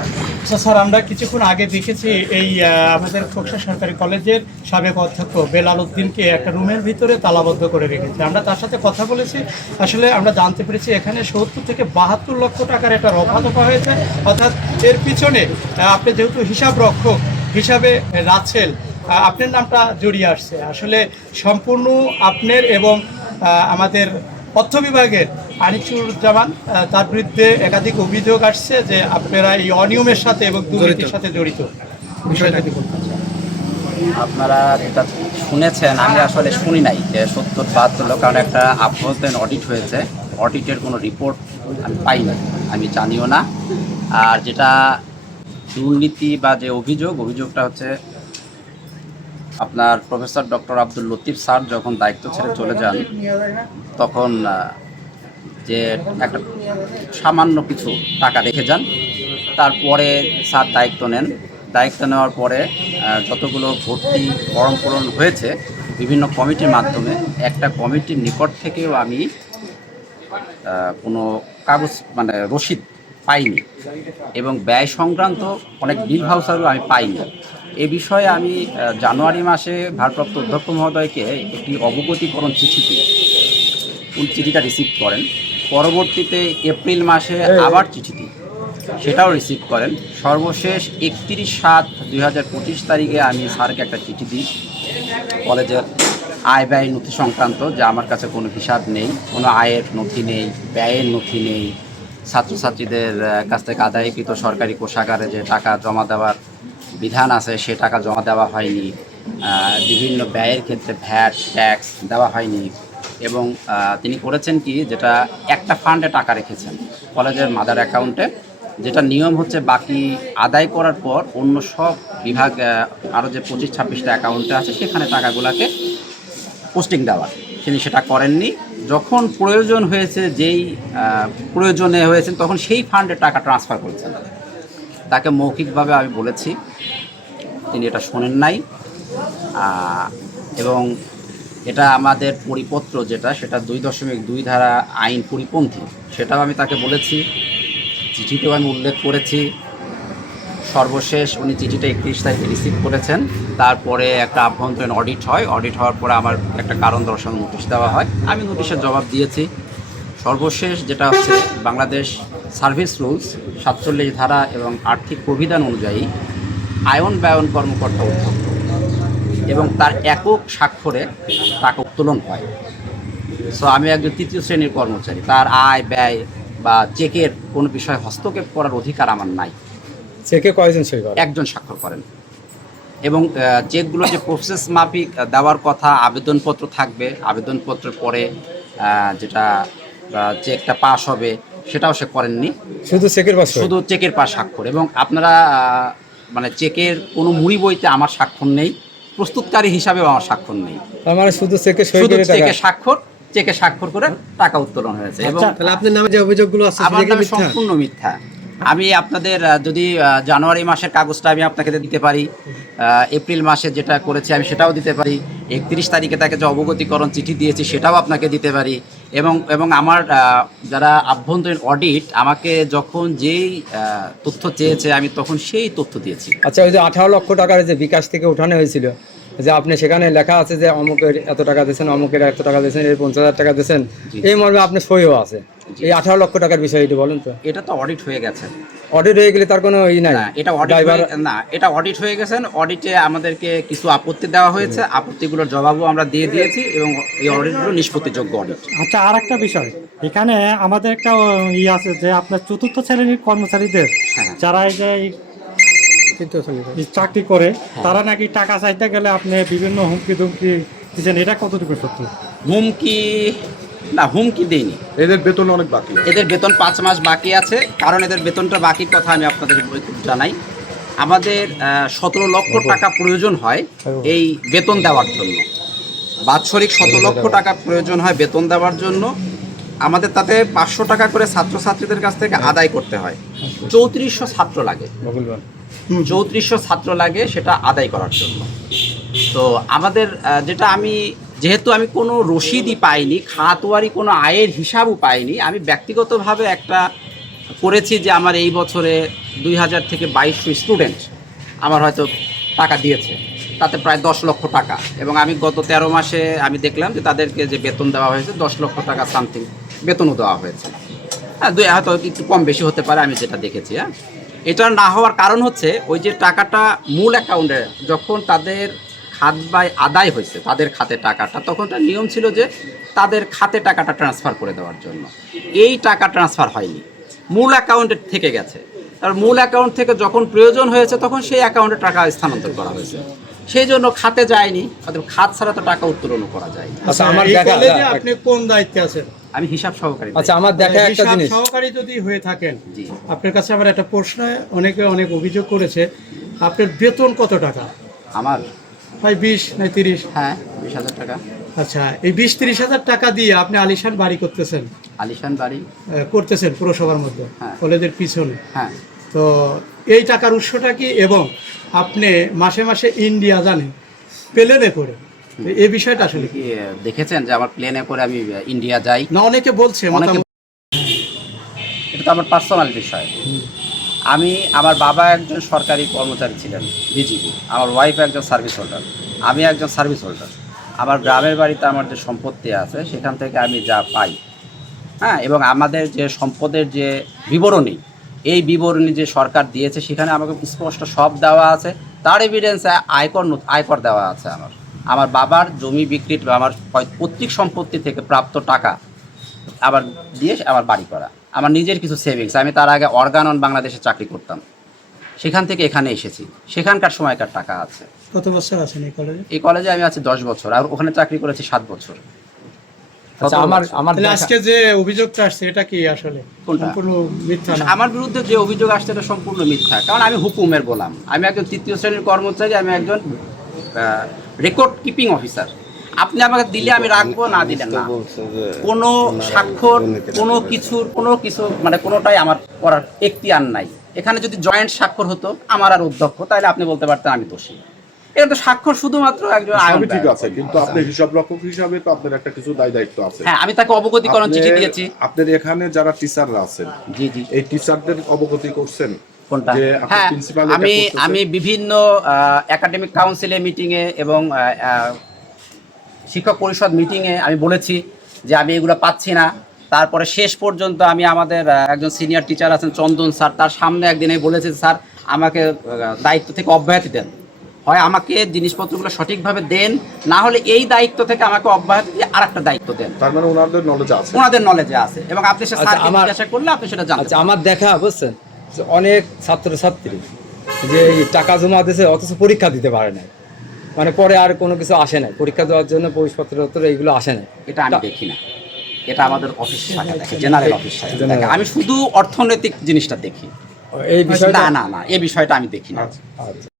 আচ্ছা স্যার, আমরা কিছুক্ষণ আগে দেখেছি এই আমাদের খোকসা সরকারি কলেজের সাবেক অধ্যক্ষ বেলাল উদ্দিনকে একটা রুমের ভিতরে তালাবদ্ধ করে রেখেছে। আমরা তার সাথে কথা বলেছি। আসলে আমরা জানতে পেরেছি এখানে সত্তর থেকে বাহাত্তর লক্ষ টাকার একটা রফা দফা হয়েছে। অর্থাৎ এর পিছনে আপনি যেহেতু হিসাব রক্ষক হিসাবে রাছেল আপনার নামটা জড়িয়ে আসছে। আসলে সম্পূর্ণ আপনার এবং আমাদের অর্থ বিভাগের আনিসুরুজ্জামান আহ, তার বিরুদ্ধে একাধিক অভিযোগ আসছে যে আপনারা এই অনিয়মের সাথে এবং দুর্নীতির সাথে জড়িত। বিষয়টা? আপনারা যেটা শুনেছেন আমি আসলে শুনি নাই যে সত্তর বাহাত্তর লোক কারণ একটা আভ্যন্তরীণ অডিট হয়েছে। অডিটের কোনো রিপোর্ট আমি পাইনি আমি জানিও না। আর যেটা দুর্নীতি বা যে অভিযোগ অভিযোগটা হচ্ছে আপনার professor doctor Abdul Latif sir যখন দায়িত্ব ছেড়ে চলে যান তখন যে একটা সামান্য কিছু টাকা রেখে যান। তারপরে স্যার দায়িত্ব নেন। দায়িত্ব নেওয়ার পরে যতগুলো ভর্তি ফর্ম পূরণ হয়েছে বিভিন্ন কমিটির মাধ্যমে, একটা কমিটির নিকট থেকেও আমি কোনো কাগজ মানে রসিদ পাইনি এবং ব্যয় সংক্রান্ত অনেক বিল ভাউচারও আমি পাইনি। এ বিষয়ে আমি জানুয়ারি মাসে ভারপ্রাপ্ত অধ্যক্ষ মহোদয়কে একটি অবগতিকরণ চিঠি দিই উনি চিঠিটা রিসিভ করেন। পরবর্তীতে এপ্রিল মাসে আবার চিঠি দিই। সেটাও রিসিভ করেন। সর্বশেষ একত্রিশ সাত দুই হাজার পঁচিশ তারিখে আমি স্যারকে একটা চিঠি দিই। কলেজের আয় ব্যয় নথি সংক্রান্ত যে আমার কাছে কোনো হিসাব নেই কোনো আয়ের নথি নেই ব্যয়ের নথি নেই। ছাত্রছাত্রীদের কাছ থেকে আদায়কৃত সরকারি কোষাগারে যে টাকা জমা দেওয়ার বিধান আছে সে টাকা জমা দেওয়া হয়নি। বিভিন্ন ব্যয়ের ক্ষেত্রে ভ্যাট ট্যাক্স দেওয়া হয়নি। এবং তিনি করেছেন কি, যেটা একটা ফান্ডে টাকা রেখেছেন, কলেজের মাদার অ্যাকাউন্টে যেটা নিয়ম হচ্ছে বাকি আদায় করার পর অন্য সব বিভাগ আরও যে পঁচিশ ছাব্বিশটা অ্যাকাউন্টে আছে, সেখানে টাকাগুলোকে পোস্টিং দেওয়া। তিনি সেটা করেননি। যখন প্রয়োজন হয়েছে, যেই প্রয়োজনে হয়েছে তখন সেই ফান্ডে টাকা ট্রান্সফার করেছেন। তাকে মৌখিকভাবে আমি বলেছি, তিনি এটা শোনেন নাই। এবং এটা আমাদের পরিপত্র যেটা, সেটা দুই দশমিক দুই ধারা আইন পরিপন্থী। সেটাও আমি তাকে বলেছি, চিঠিতেও আমি উল্লেখ করেছি। সর্বশেষ উনি চিঠিটা একত্রিশ তারিখে রিসিভ করেছেন। তারপরে একটা আভ্যন্তরীণ অডিট হয়। অডিট হওয়ার পরে আমার একটা কারণ দর্শানো নোটিশ দেওয়া হয়। আমি নোটিশের জবাব দিয়েছি। সর্বশেষ যেটা হচ্ছে, বাংলাদেশ সার্ভিস রুলস সাতচল্লিশ ধারা এবং আর্থিক প্রবিধান অনুযায়ী আয়ন ব্যয়ন কর্মকর্তা অধ্যক্ষ এবং তার একক স্বাক্ষরে টাকা উত্তোলন হয়। সো আমি একজন তৃতীয় শ্রেণির কর্মচারী। তার আয় ব্যয় বা চেকের কোনো বিষয়ে হস্তক্ষেপ করার অধিকার আমার নাই। চেকে কয়জন সই একজন স্বাক্ষর করেন। এবং চেকগুলো যে প্রসেস মাফিক দেওয়ার কথা আবেদনপত্র থাকবে। আবেদনপত্রের পরে যেটা চেকটা পাস হবে সেটাও সে করেননি। শুধু চেকের পাশ শুধু চেকের পাশ স্বাক্ষর। এবং আপনারা মানে চেকের কোনো মুড়ি বইতে আমার স্বাক্ষর নেই। প্রস্তুতকারী হিসাবেও আমার স্বাক্ষর নেই। তার মানে শুধু চেকে শুধু চেকে স্বাক্ষর চেকে স্বাক্ষর করে টাকা উত্তোলন হয়েছে এবং আচ্ছা, তাহলে আপনার নামে যে অভিযোগগুলো আছে আমার নামে সম্পূর্ণ মিথ্যা। আমি আপনাদের যদি জানুয়ারি মাসের কাগজটা আমি আপনাকে দিতে পারি আহ, এপ্রিল মাসে যেটা করেছি আমি সেটাও দিতে পারি একত্রিশ তারিখে তাকে যে অবগতিকরণ চিঠি দিয়েছি সেটাও আপনাকে দিতে পারি এবং এবং আমার যারা আভ্যন্তরীণ অডিট আমাকে যখন যেই তথ্য চেয়েছে আমি তখন সেই তথ্য দিয়েছি আচ্ছা ওই যে আঠারো লক্ষ টাকার যে বিকাশ থেকে উঠানো হয়েছিল যে আপনি সেখানে লেখা আছে যে অমুকের এত টাকা দিয়েছেন অমুকের এত টাকা দিয়েছেন এর পঞ্চাশ হাজার টাকা দিয়েছেন এই মর্মে আপনি সইও আছে। এই আঠারো লক্ষ টাকার বিষয় এটি বলেন তো। এটা তো অডিট হয়ে গেছে। অডিট হয়ে গেলে তার কোনো ই নাই। না এটা অডিট না এটা অডিট হয়ে গেছেন অডিটে আমাদেরকে কিছু আপত্তি দেওয়া হয়েছে। আপত্তিগুলোর জবাবও আমরা দিয়ে দিয়েছি এবং এই অডিটগুলো নিষ্পত্তিযোগ্য অডিট আচ্ছা আর একটা বিষয়। এখানে আমাদের একটা ই আছে যে আপনার চতুর্থ শ্রেণির কর্মচারীদের হ্যাঁ। যারা এই যে চাকরি করে তারা নাকি টাকা চাইতে গেলে আপনি বিভিন্ন হুমকি ধুমকি দিচ্ছেন। এটা কতটুকু সত্য? হুমকি না হুমকি দেইনি। এদের বেতন অনেক বাকি এদের বেতন পাঁচ মাস বাকি আছে। কারণ এদের বেতনটা বাকির কথা আমি আপনাদের জানাই। আমাদের সতেরো লক্ষ টাকা প্রয়োজন হয় এই বেতন দেওয়ার জন্য। বাৎসরিক সতেরো লক্ষ টাকা প্রয়োজন হয় বেতন দেওয়ার জন্য। আমাদের তাতে পাঁচশো টাকা করে ছাত্রছাত্রীদের কাছ থেকে আদায় করতে হয়। চৌত্রিশশো ছাত্র লাগে। চৌত্রিশশো ছাত্র লাগে সেটা আদায় করার জন্য। তো আমাদের যেটা আমি যেহেতু আমি কোনো রসিদই পাইনি খাতোয়ারি কোনো আয়ের হিসাবও পাইনি, আমি ব্যক্তিগতভাবে একটা করেছি যে আমার এই বছরে দুই হাজার থেকে বাইশশো স্টুডেন্ট আমার হয়তো টাকা দিয়েছে। তাতে প্রায় দশ লক্ষ টাকা। এবং আমি গত তেরো মাসে আমি দেখলাম যে তাদেরকে যে বেতন দেওয়া হয়েছে, দশ লক্ষ টাকা সামথিং বেতনও দেওয়া হয়েছে। হ্যাঁ দুই হয়তো একটু কম বেশি হতে পারে, আমি যেটা দেখেছি হ্যাঁ। এটা না হওয়ার কারণ হচ্ছে, ওই যে টাকাটা মূল অ্যাকাউন্টে, যখন তাদের খাত বাই আদায় হয়েছে তাদের খাতে টাকাটা। তখন তার নিয়ম ছিল যে তাদের খাতে টাকাটা ট্রান্সফার করে দেওয়ার জন্য। এই টাকা ট্রান্সফার হয়নি। মূল অ্যাকাউন্টে থেকে গেছে। আর মূল অ্যাকাউন্ট থেকে যখন প্রয়োজন হয়েছে তখন সেই অ্যাকাউন্টে টাকা স্থানান্তর করা হয়েছে। সেই জন্য খাতে যায়নি অথবা খাত ছাড়া তো টাকা উত্তোলনও করা যায় আচ্ছা আমার দেখা আপনি কোন দায়িত্বে আছেন? আমি হিসাব সহকারী আচ্ছা আমার দেখা একটা হিসাব জিনিস। সহকারী যদি হয়ে থাকেন জি। আপনার কাছে আমার একটা প্রশ্ন অনেকে অনেক অভিযোগ করেছে আপনার বেতন কত টাকা? আমার ভাই বিশ নাই তিরিশ? হ্যাঁ বিশ হাজার টাকা। আচ্ছা এই বিশ তিরিশ হাজার টাকা দিয়ে আপনি আলিশান বাড়ি করতেছেন? আলিশান বাড়ি। করতেছেন পুরসভার মধ্যে হ্যাঁ। কলেজের পিছনে। হ্যাঁ। তো এই টাকার উৎসটা কি এবং আপনি মাসে মাসে ইন্ডিয়া জানেন প্লেনে করে? এই বিষয়টা আসলে কি? দেখেছেন যে আমার প্লেনে করে আমি ইন্ডিয়া যাই? না অনেকে বলছে অনেকে এটা তো আমার পার্সোনাল বিষয়। আমি আমার বাবা একজন সরকারি কর্মচারী ছিলেন, বিজিবি। আমার ওয়াইফ একজন সার্ভিস হোল্ডার আমি একজন সার্ভিস হোল্ডার আমার গ্রামের বাড়িতে আমার যে সম্পত্তি আছে, সেখান থেকে আমি যা পাই। হ্যাঁ এবং আমাদের যে সম্পদের যে বিবরণী, এই বিবরণী যে সরকার দিয়েছে, সেখানে আমাকে স্পষ্ট সব দেওয়া আছে। তার এভিডেন্সে আয়কর আয়কর দেওয়া আছে আমার। আমার বাবার জমি বিক্রির আমার পৈতৃক সম্পত্তি থেকে প্রাপ্ত টাকা আবার দিয়ে আমার বাড়ি করা। আমার নিজের কিছু সেভিংস আমি তার আগে অর্গানন বাংলাদেশে চাকরি করতাম। সেখান থেকে এখানে এসেছি। সেখানকার সময়কার টাকা আছে। কত বছর আছেন এই কলেজে এই কলেজে আমি আছি দশ বছর আর ওখানে চাকরি করেছি সাত বছর। আচ্ছা আমার আমার আজকে যে অভিযোগটা আসছে এটা কি আসলে? সম্পূর্ণ মিথ্যা না? আমার বিরুদ্ধে যে অভিযোগ আসছে এটা সম্পূর্ণ মিথ্যা। কারণ আমি হুকুমের গোলাম। আমি একজন তৃতীয় শ্রেণির কর্মচারী আমি একজন রেকর্ড কিপিং অফিসার আপনি আমাকে দিলে আমি রাখব না দিলেন না। কোনো স্বাক্ষর কোনো কিছুর কোনো কিছু মানে কোনোটাই আমার করার এখতিয়ার নাই। এখানে যদি জয়েন্ট স্বাক্ষর হতো আমার আর অধ্যক্ষ তাহলে আপনি বলতে পারতেন আমি দোষী। এটা তো স্বাক্ষর শুধুমাত্র একজন আয়ন ঠিক আছে কিন্তু আপনি হিসাব রক্ষক হিসাবে তো আপনার একটা কিছু দায় দায়িত্ব আছে। হ্যাঁ আমি তাকে অবগতিকরণ চিঠি দিয়েছি। আপনার এখানে যারা টিচাররা আছেন জি জি। এই টিচারদের অবগতি করছেন? কোনটা? হ্যাঁ আমি আমি বিভিন্ন একাডেমিক কাউন্সিলের মিটিংয়ে এবং শিক্ষক পরিষদ মিটিংয়ে আমি বলেছি যে আমি এগুলো পাচ্ছি না। তারপরে শেষ পর্যন্ত আমি আমাদের একজন সিনিয়র টিচার আছেন চন্দন স্যার তার সামনে একদিনে বলেছে স্যার আমাকে দায়িত্ব থেকে অব্যাহতি দেন। হয় আমাকে জিনিসপত্রগুলো সঠিকভাবে দেন না হলে এই দায়িত্ব থেকে আমাকে অব্যাহতি দিয়ে আর একটা দায়িত্ব দেন। তার মানে ওনাদের নলেজ আছে। ওনাদের নলেজে আছে। এবং আপনি সে আচ্ছা, স্যারকে আমার- জিজ্ঞাসা করলে আপনি সেটা জানতে আচ্ছা আমার দেখা বুঝছেন? যে অনেক ছাত্রছাত্রী যে এই টাকা জমা দিয়েছে অথচ পরীক্ষা দিতে পারে না মানে পরে আর কোনো কিছু আসে না পরীক্ষা দেওয়ার জন্য বহিষ্পত্র এইগুলো আসে না এটা আমি দেখি না। এটা আমাদের অফিস শাখা দেখে জেনারেল অফিস শাখা। দেখে আমি শুধু অর্থনৈতিক জিনিসটা দেখি। এই বিষয়টা না না না এই বিষয়টা আমি দেখি না। আচ্ছা।